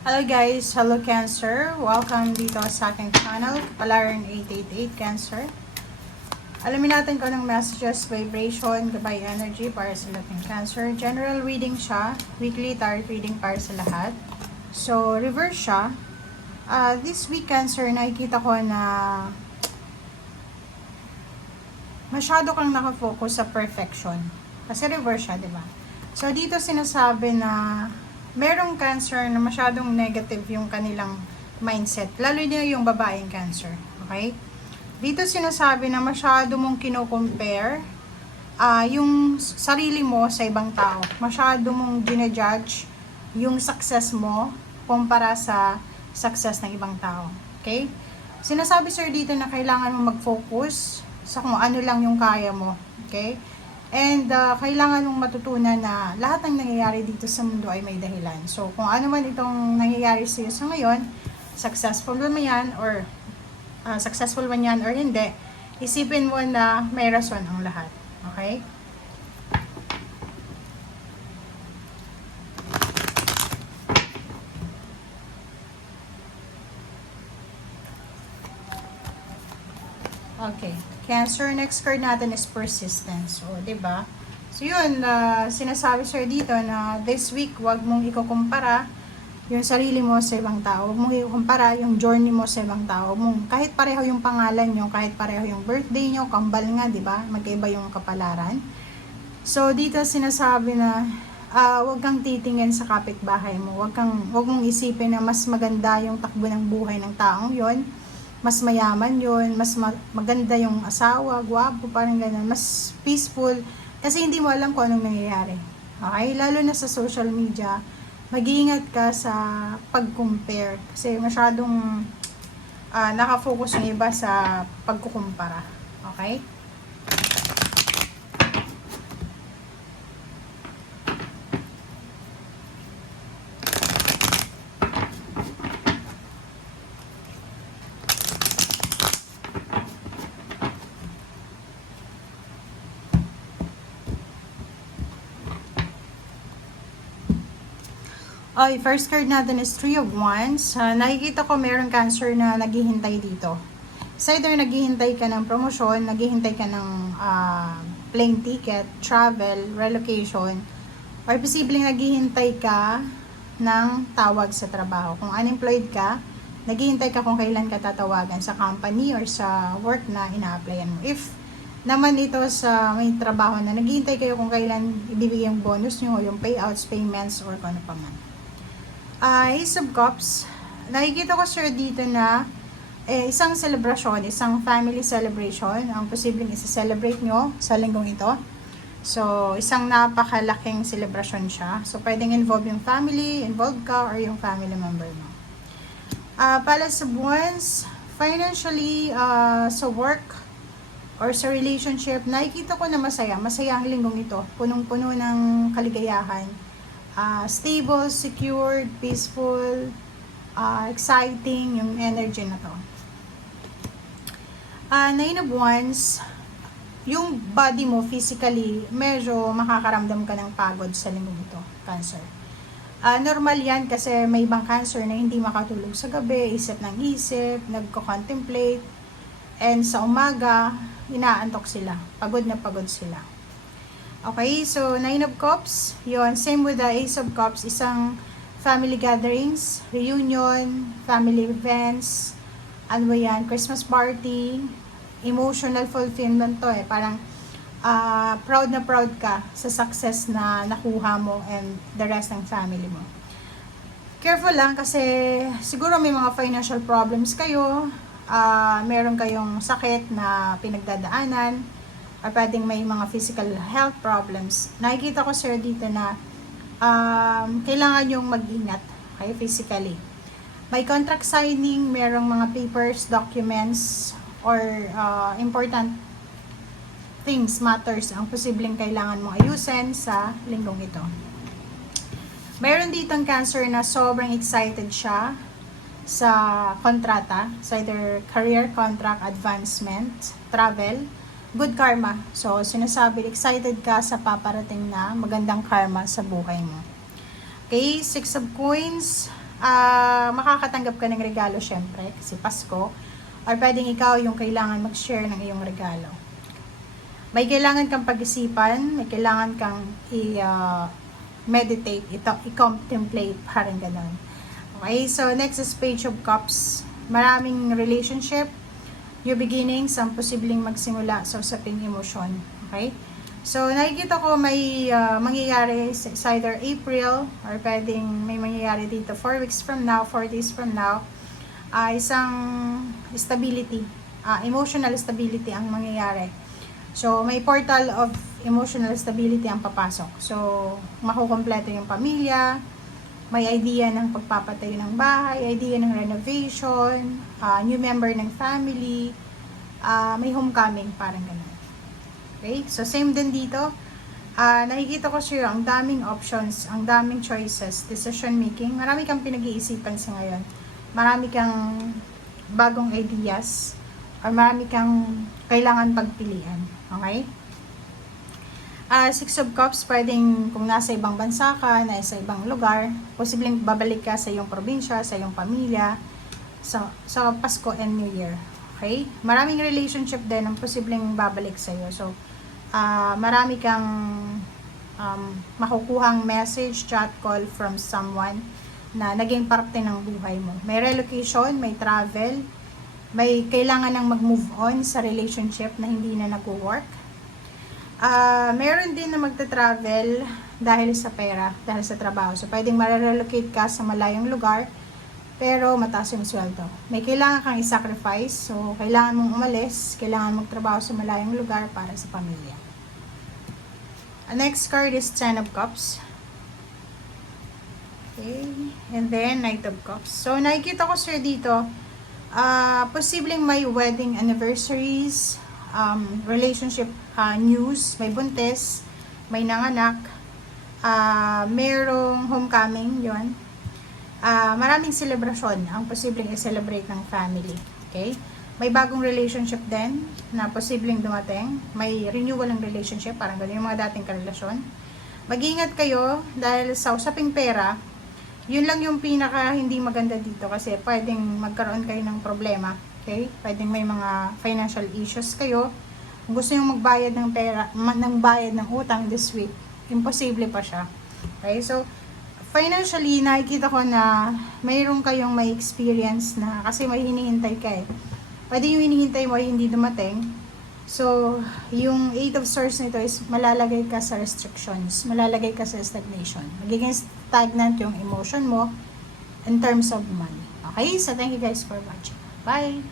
Hello guys, hello Cancer. Welcome dito sa aking channel, Kapalaran 888 Cancer. Alamin natin kung anong messages, vibration, gabay energy para sa lating Cancer. General reading siya, weekly tarot reading para sa lahat. So, reverse siya. This week Cancer, nakikita ko na masyado kang nakafocus sa perfection. Kasi reverse siya, di ba? So, dito sinasabi na merong Cancer na masyadong negative yung kanilang mindset. Lalo na yung babaeng Cancer. Okay? Dito sinasabi na masyado mong kino-compare yung sarili mo sa ibang tao. Masyado mong ginajudge yung success mo kumpara sa success ng ibang tao. Okay? Sinasabi sir dito na kailangan mo mag-focus sa kung ano lang yung kaya mo. Okay? And kailangan mong matutunan na lahat ng nangyayari dito sa mundo ay may dahilan. So, kung ano man itong nangyayari sa iyo sa ngayon, successful man yan or successful man yan or hindi, isipin mo na may rason ang lahat. Okay? Okay. Cancer, next card natin is persistence. O, diba? So, yun, sinasabi sir dito na this week, wag mong ikukumpara yung sarili mo sa ibang tao. Wag mong ikukumpara yung journey mo sa ibang tao. Kahit pareho yung pangalan nyo, kahit pareho yung birthday nyo, kambal nga, diba? Magkaiba yung kapalaran. So, dito sinasabi na wag kang titingin sa kapitbahay mo. Wag mong isipin na mas maganda yung takbo ng buhay ng taong yon, mas mayaman yun, mas maganda yung asawa, gwapo, parang ganun, mas peaceful, kasi hindi mo alam kung anong nangyayari. Okay? Lalo na sa social media, mag-iingat ka sa pag-compare, kasi masyadong nakafocus yung iba sa pagkukumpara. Okay? Okay, first card natin is Three of Wands. Nakikita ko meron Cancer na naghihintay dito. Sa either naghihintay ka ng promosyon, naghihintay ka ng plane ticket, travel, relocation, or posibleng naghihintay ka ng tawag sa trabaho. Kung unemployed ka, naghihintay ka kung kailan ka tatawagan sa company or sa work na ina-applyan mo. If naman ito sa may trabaho na naghihintay kayo kung kailan ibibigay yung bonus nyo, yung payouts, payments, or kung ano pa man. Ace of Cups, nakikita ko sir dito na isang celebration, isang family celebration ang posibleng isa-celebrate nyo sa linggong ito. So, isang napakalaking celebration siya. So, pwedeng involve yung family, involved ka, or yung family member mo. Pala sa buwans, financially, sa work, or sa relationship, nakikita ko na masaya. Masaya ang linggong ito. Punong-puno ng kaligayahan. Stable, secured, peaceful, exciting yung energy na to. Nine of Wands, yung body mo physically, medyo makakaramdam ka ng pagod sa linggong ito, Cancer. Normal yan kasi may ibang Cancer na hindi makatulog sa gabi, isip ng isip, nagko-contemplate, and sa umaga, inaantok sila, pagod na pagod sila. Okay, so Nine of Cups, yon, same with the Ace of Cups, isang family gatherings, reunion, family events, ano ba yan, Christmas party, emotional fulfillment to parang proud na proud ka sa success na nakuha mo and the rest ng family mo. Careful lang kasi siguro may mga financial problems kayo, meron kayong sakit na pinagdadaanan, or pwedeng may mga physical health problems. Nakikita ko sir dito na kailangan yung mag-ingat, okay, physically. May contract signing, merong mga papers, documents, or important things, matters, ang posibleng kailangan mong ayusin sa linggong ito. Meron ditong Cancer na sobrang excited siya sa kontrata, sa either career contract, advancement, travel, good karma. So, sinasabi, excited ka sa paparating na magandang karma sa buhay mo. Okay, Six of Coins. makakatanggap ka ng regalo syempre, kasi Pasko. Or pwedeng ikaw yung kailangan mag-share ng iyong regalo. May kailangan kang pag-isipan, may kailangan kang meditate, i-contemplate, parang ganun. Okay, so next is Page of Cups. Maraming relationship, new beginnings, ang posibleng magsimula sa usaping emosyon. Okay, so nakikita ko may mangyayari sa either April or pwedeng may mangyayari dito 4 weeks from now, 4 days from now. Isang stability, emotional stability ang mangyayari. So, may portal of emotional stability ang papasok. So, makukompleto yung pamilya, may idea ng pagpapatayo ng bahay, idea ng renovation, new member ng family, may homecoming, parang ganun. Okay? So, same din dito. Nakikita ko siya, ang daming options, ang daming choices, decision making. Marami kang pinag-iisipan sa ngayon. Marami kang bagong ideas, or marami kang kailangan pagpilian. Okay? Six of Cups, pwedeng kung nasa ibang bansa ka, nasa ibang lugar, posibleng babalik ka sa iyong probinsya, sa iyong pamilya, sa Pasko and New Year. Okay? Maraming relationship din ang posibleng babalik sa iyo. So, marami kang makukuhang message, chat, call from someone na naging parte ng buhay mo. May relocation, may travel, may kailangan ng mag-move on sa relationship na hindi na nag-work. Meron din na magta-travel dahil sa pera, dahil sa trabaho. So, pwedeng ma-relocate ka sa malayong lugar, pero mataas yung sweldo. May kailangan kang i-sacrifice, so kailangan mong umalis, kailangan magtrabaho sa malayong lugar para sa pamilya. Next card is Ten of Cups. Okay, and then Knight of Cups. So, nakikita ko sir dito, posibleng may wedding anniversaries, relationship news, may buntis, may nanganak, merong homecoming, yon. Maraming celebration ang posibleng i-celebrate ng family. Okay? May bagong relationship din na posibleng dumating. May renewal ng relationship, parang ganun yung mga dating karelasyon. Mag-ingat kayo dahil sa usaping pera, yun lang yung pinaka hindi maganda dito kasi pwedeng magkaroon kayo ng problema. Okay? Pwedeng may mga financial issues kayo. Kung gusto nyo magbayad ng pera, bayad ng utang this week, imposible pa siya. Okay? So, financially, nakikita ko na mayroon kayong may experience na kasi may hinihintay ka eh. Pwede yung hinihintay mo ay hindi dumating. So, yung 8 of Swords nito is malalagay ka sa restrictions, malalagay ka sa stagnation. Magiging stagnant yung emotion mo in terms of money. Okay? So, thank you guys for watching. Bye!